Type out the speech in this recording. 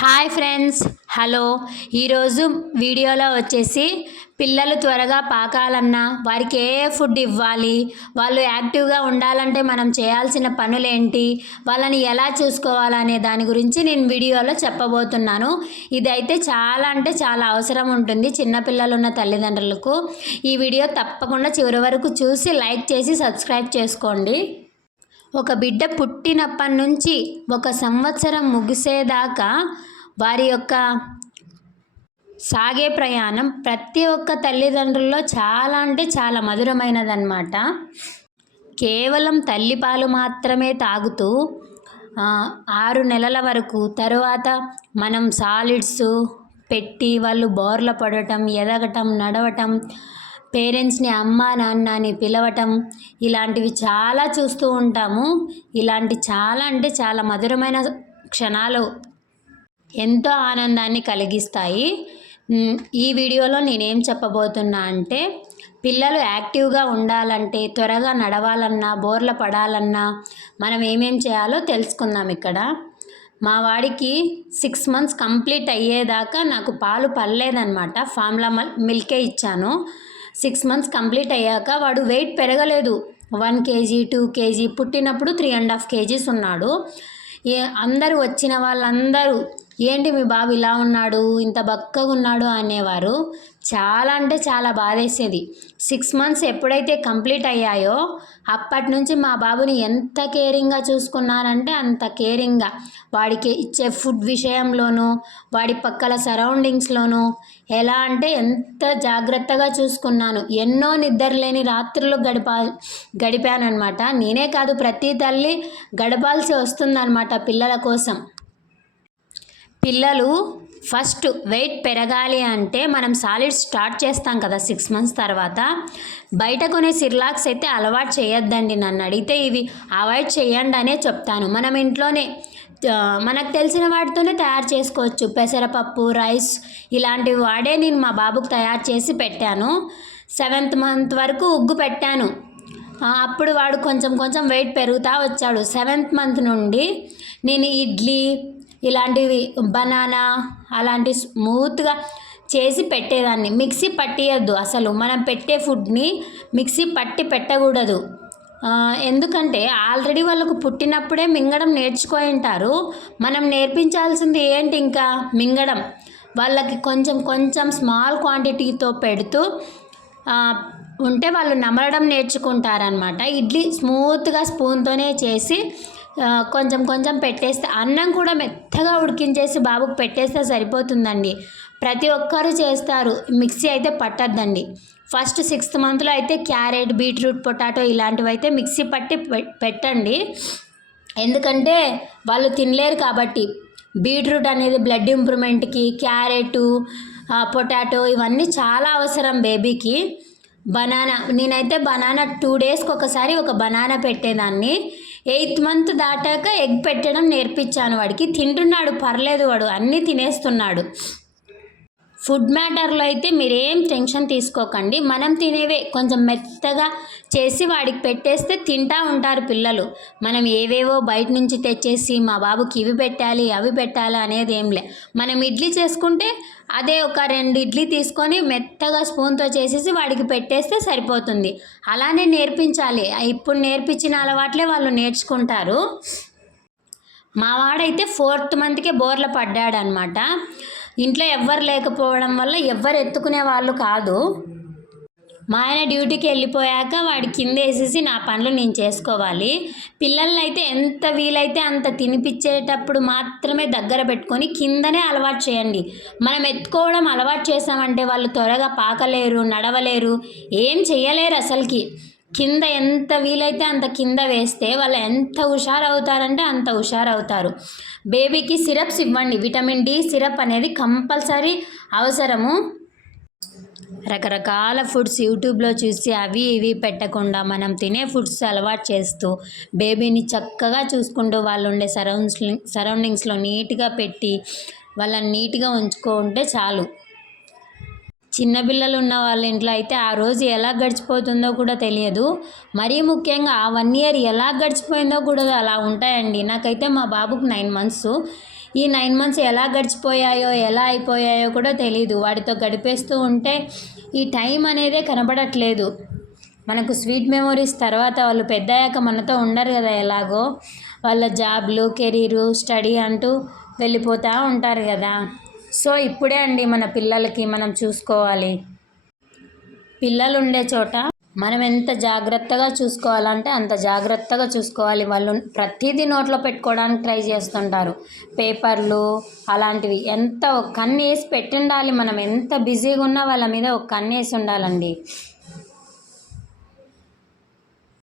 Hi friends, hello. ఈరోజు వీడియోలో వచ్చేసి పిల్లలు త్వరగా పాకాలన్నా వారికి ఏ ఫుడ్ ఇవ్వాలి, వాళ్ళు యాక్టివ్గా ఉండాలంటే మనం చేయాల్సిన పనులేంటి, వాళ్ళని ఎలా చూసుకోవాలనే దాని గురించి నేను వీడియోలో చెప్పబోతున్నాను. ఇదైతే చాలా అంటే చాలా అవసరం ఉంటుంది చిన్నపిల్లలు ఉన్న తల్లిదండ్రులకు. ఈ వీడియో తప్పకుండా చివరి వరకు చూసి లైక్ చేసి సబ్స్క్రైబ్ చేసుకోండి. ఒక బిడ్డ పుట్టినప్పటి నుంచి 1 సంవత్సరం ముగిసేదాకా వారి యొక్క సాగే ప్రయాణం ప్రతి ఒక్క తల్లిదండ్రుల్లో చాలా అంటే చాలా మధురమైనదన్నమాట. కేవలం తల్లిపాలు మాత్రమే తాగుతూ 6 నెలల వరకు తర్వాత మనం సాలిడ్స్ పెట్టి వాళ్ళు బోర్ల పడటం, ఎదగటం, నడవటం, పేరెంట్స్ని అమ్మ నాన్న అని పిలవటం, ఇలాంటివి చాలా చూస్తూ ఉంటాము. ఇలాంటి చాలా అంటే చాలా మధురమైన క్షణాలు ఎంతో ఆనందాన్ని కలిగిస్తాయి. ఈ వీడియోలో నేనేం చెప్పబోతున్నా అంటే, పిల్లలు యాక్టివ్గా ఉండాలంటే, త్వరగా నడవాలన్నా, బోర్ల పడాలన్నా మనం ఏమేం చేయాలో తెలుసుకుందాం. ఇక్కడ మా వాడికి 6 మంత్స్ కంప్లీట్ అయ్యేదాకా నాకు పాలు పడలేదన్నమాట. ఫార్ములా మిల్కే ఇచ్చాను. 6 మంత్స్ కంప్లీట్ అయ్యాక వాడు వెయిట్ పెరగలేదు. 1 కేజీ 2 కేజీ, పుట్టినప్పుడు 3.5 కేజీస్ ఉన్నాడు. అందరూ వచ్చిన వాళ్ళందరూ ఏంటి మీ బాబు ఇలా ఉన్నాడు, ఇంత బక్కగా ఉన్నాడు అనేవారు. చాలా అంటే చాలా బాధేసేది. 6 మంత్స్ ఎప్పుడైతే కంప్లీట్ అయ్యాయో అప్పటి నుంచి మా బాబుని ఎంత కేరింగ్గా చూసుకున్నారంటే అంత కేరింగ్గా, వాడికి ఇచ్చే ఫుడ్ విషయంలోనూ, వాడి పక్కల సరౌండింగ్స్లోనూ ఎలా అంటే ఎంత జాగ్రత్తగా చూసుకున్నాను. ఎన్నో నిద్రలేని రాత్రులు గడిపానన్నమాట. నేనే కాదు, ప్రతి తల్లి గడపాల్సి వస్తుందన్నమాట పిల్లల కోసం. పిల్లలు ఫస్ట్ వెయిట్ పెరగాలి అంటే మనం సాలిడ్స్ స్టార్ట్ చేస్తాం కదా 6 మంత్స్ తర్వాత. బయట కొనే సిర్లాక్స్ అయితే అలవాటు చేయొద్దండి. నన్ను అడిగితే ఇవి అవాయిడ్ చేయండి అనే చెప్తాను. మనం ఇంట్లోనే మనకు తెలిసిన వాటితోనే తయారు చేసుకోవచ్చు. పెసరపప్పు, రైస్ ఇలాంటివి వాడే నేను మా బాబుకు తయారు చేసి పెట్టాను. 7th మంత్ వరకు ఉగ్గు పెట్టాను. అప్పుడు వాడు కొంచెం కొంచెం వెయిట్ పెరుగుతూ వచ్చాడు. 7th మంత్ నుండి నేను ఇడ్లీ ఇలాంటివి, బనానా అలాంటి స్మూత్గా చేసి పెట్టేదాన్ని. మిక్సీ పట్టియద్దు అసలు. మనం పెట్టే ఫుడ్ని మిక్సీ పట్టి పెట్టకూడదు. ఎందుకంటే ఆల్రెడీ వాళ్ళకు పుట్టినప్పుడే మింగడం నేర్చుకొని ఉంటారు. మనం నేర్పించాల్సింది ఏంటి, ఇంకా మింగడం. వాళ్ళకి కొంచెం కొంచెం స్మాల్ క్వాంటిటీతో పెడుతూ ఉంటే వాళ్ళు నమలడం నేర్చుకుంటారనమాట. ఇడ్లీ స్మూత్గా స్పూన్తోనే చేసి కొంచెం కొంచెం పెట్టేస్తే, అన్నం కూడా మెత్తగా ఉడికించేసి బాబుకు పెట్టేస్తే సరిపోతుందండి. ప్రతి ఒక్కరూ చేస్తారు. మిక్సీ అయితే పట్టద్దండి. ఫస్ట్ 6th మంత్లో అయితే క్యారెట్, బీట్రూట్, పొటాటో ఇలాంటివి అయితే మిక్సీ పట్టి పెట్టండి. ఎందుకంటే వాళ్ళు తినలేరు కాబట్టి. బీట్రూట్ అనేది బ్లడ్ ఇంప్రూవ్మెంట్కి, క్యారెట్, పొటాటో ఇవన్నీ చాలా అవసరం బేబీకి. బనానా, నేనైతే బనానా 2 డేస్కి ఒకసారి ఒక బనానా పెట్టేదాన్ని. 8th మంత్ దాటాక ఎగ్ పెట్టడం నేర్పించాను వాడికి. తింటున్నాడు, పర్లేదు, వాడు అన్నీ తినేస్తున్నాడు. ఫుడ్ మ్యాటర్లో అయితే మీరేం టెన్షన్ తీసుకోకండి. మనం తినేవే కొంచెం మెత్తగా చేసి వాడికి పెట్టేస్తే తింటూ ఉంటారు పిల్లలు. మనం ఏవేవో బయట నుంచి తెచ్చేసి మా బాబుకి ఇవి పెట్టాలి అవి పెట్టాలి అనేది ఏంలే. మనం ఇడ్లీ చేసుకుంటే అదే ఒక 2 ఇడ్లీ తీసుకొని మెత్తగా స్పూన్తో చేసేసి వాడికి పెట్టేస్తే సరిపోతుంది. అలానే నేర్పించాలి. ఇప్పుడు నేర్పించిన అలవాట్లే వాళ్ళు నేర్చుకుంటారు. మా వాడైతే 4th మంత్కే బోర్ల పడ్డాడనమాట. ఇంట్లో ఎవ్వరు లేకపోవడం వల్ల ఎవ్వరు ఎత్తుకునే వాళ్ళు కాదు. మా ఆయన డ్యూటీకి వెళ్ళిపోయాక వాడి కింద వేసేసి నా పనులు నేను చేసుకోవాలి. పిల్లల్ని అయితే ఎంత వీలైతే అంత తినిపించేటప్పుడు మాత్రమే దగ్గర పెట్టుకొని కిందనే అలవాటు చేయండి. మనం ఎత్తుకోవడం అలవాటు చేసామంటే వాళ్ళు త్వరగా పాకలేరు, నడవలేరు, ఏం చేయలేరు అసలుకి. కింద ఎంత వీలైతే అంత కింద వేస్తే వాళ్ళు ఎంత హుషారవుతారంటే అంత హుషారవుతారు. బేబీకి సిరప్స్ ఇవ్వండి. విటమిన్ డి సిరప్ అనేది కంపల్సరీ అవసరము. రకరకాల ఫుడ్స్ యూట్యూబ్లో చూసి అవి ఇవి పెట్టకుండా మనం తినే ఫుడ్స్ అలవాటు చేస్తూ బేబీని చక్కగా చూసుకుంటూ వాళ్ళు ఉండే సరౌండింగ్స్లో నీట్గా పెట్టి వాళ్ళని నీట్గా ఉంచుకుంటే చాలు. చిన్నపిల్లలు ఉన్న వాళ్ళ ఇంట్లో అయితే ఆ రోజు ఎలా గడిచిపోతుందో కూడా తెలియదు. మరీ ముఖ్యంగా ఆ 1 year ఎలా గడిచిపోయిందో కూడా అలా ఉంటాయండి. నాకైతే మా బాబుకు 9 months. ఈ 9 మంత్స్ ఎలా గడిచిపోయాయో ఎలా అయిపోయాయో కూడా తెలీదు. వాటితో గడిపేస్తూ ఉంటే ఈ టైం అనేదే కనబడట్లేదు. మనకు స్వీట్ మెమొరీస్ తర్వాత వాళ్ళు పెద్దయ్యాక మనతో ఉండరు కదా, ఎలాగో వాళ్ళ జాబ్లు, కెరీరు, స్టడీ అంటూ వెళ్ళిపోతూ ఉంటారు కదా. సో ఇప్పుడే అండి మన పిల్లలకి మనం చూసుకోవాలి. పిల్లలు ఉండే చోట మనం ఎంత జాగ్రత్తగా చూసుకోవాలంటే అంత జాగ్రత్తగా చూసుకోవాలి. వాళ్ళు ప్రతిదీ నోట్లో పెట్టుకోవడానికి ట్రై చేస్తుంటారు. పేపర్లు అలాంటివి ఎంత ఒక కన్ను వేసి పెట్టుండాలి. మనం ఎంత బిజీగా ఉన్నా వాళ్ళ మీద ఒక కన్ను వేసి ఉండాలండి.